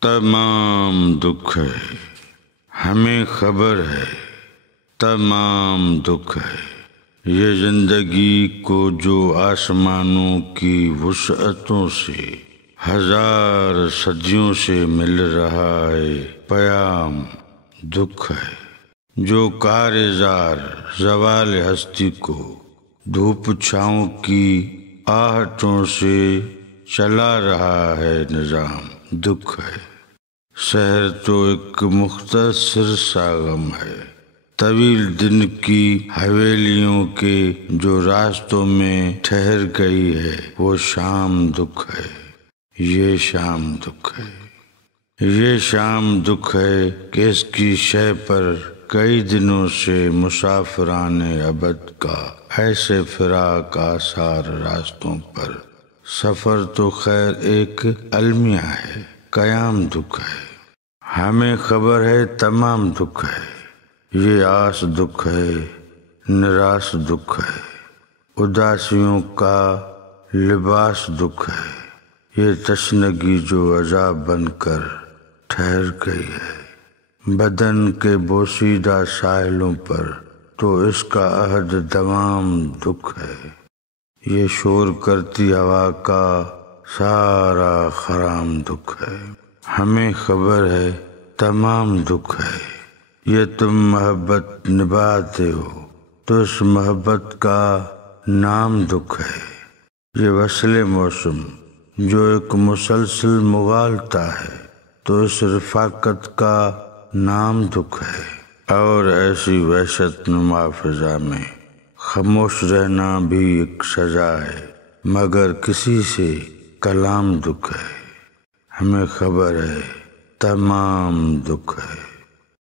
تمام دکھ ہے، ہمیں خبر ہے تمام دکھ ہے۔ یہ زندگی کو جو آسمانوں کی وسعتوں سے ہزار صدیوں سے مل رہا ہے، پیام دکھ ہے۔ جو کارزار زوال ہستی کو دھوپ چھاؤں کی آہٹوں سے چلا رہا ہے، نظام دکھ ہے۔ شہر تو ایک مختصر سا غم ہے، طویل دن کی حویلیوں کے جو راستوں میں ٹھہر گئی ہے، وہ شام دکھ ہے۔ یہ شام دکھ ہے، یہ شام دکھ ہے کہ اس کی شے پر کئی دنوں سے مسافران ابد کا ایسے فراق آثار راستوں پر۔ سفر تو خیر ایک المیہ ہے، قیام دکھ ہے۔ ہمیں خبر ہے تمام دکھ ہے۔ یہ آس دکھ ہے، نراس دکھ ہے، اداسیوں کا لباس دکھ ہے۔ یہ تشنگی جو عذاب بن کر ٹھہر گئی ہے بدن کے بوسیدہ ساحلوں پر، تو اس کا عہد دوام دکھ ہے۔ یہ شور کرتی ہوا کا سارا خرام دکھ ہے۔ ہمیں خبر ہے تمام دکھ ہے۔ یہ تم محبت نبھاتے ہو تو اس محبت کا نام دکھ ہے۔ یہ وصل موسم جو ایک مسلسل مغالتا ہے، تو اس رفاقت کا نام دکھ ہے۔ اور ایسی وحشت نما فضا میں خاموش رہنا بھی ایک سزا ہے، مگر کسی سے کلام دکھ ہے۔ ہمیں خبر ہے تمام دکھ ہے۔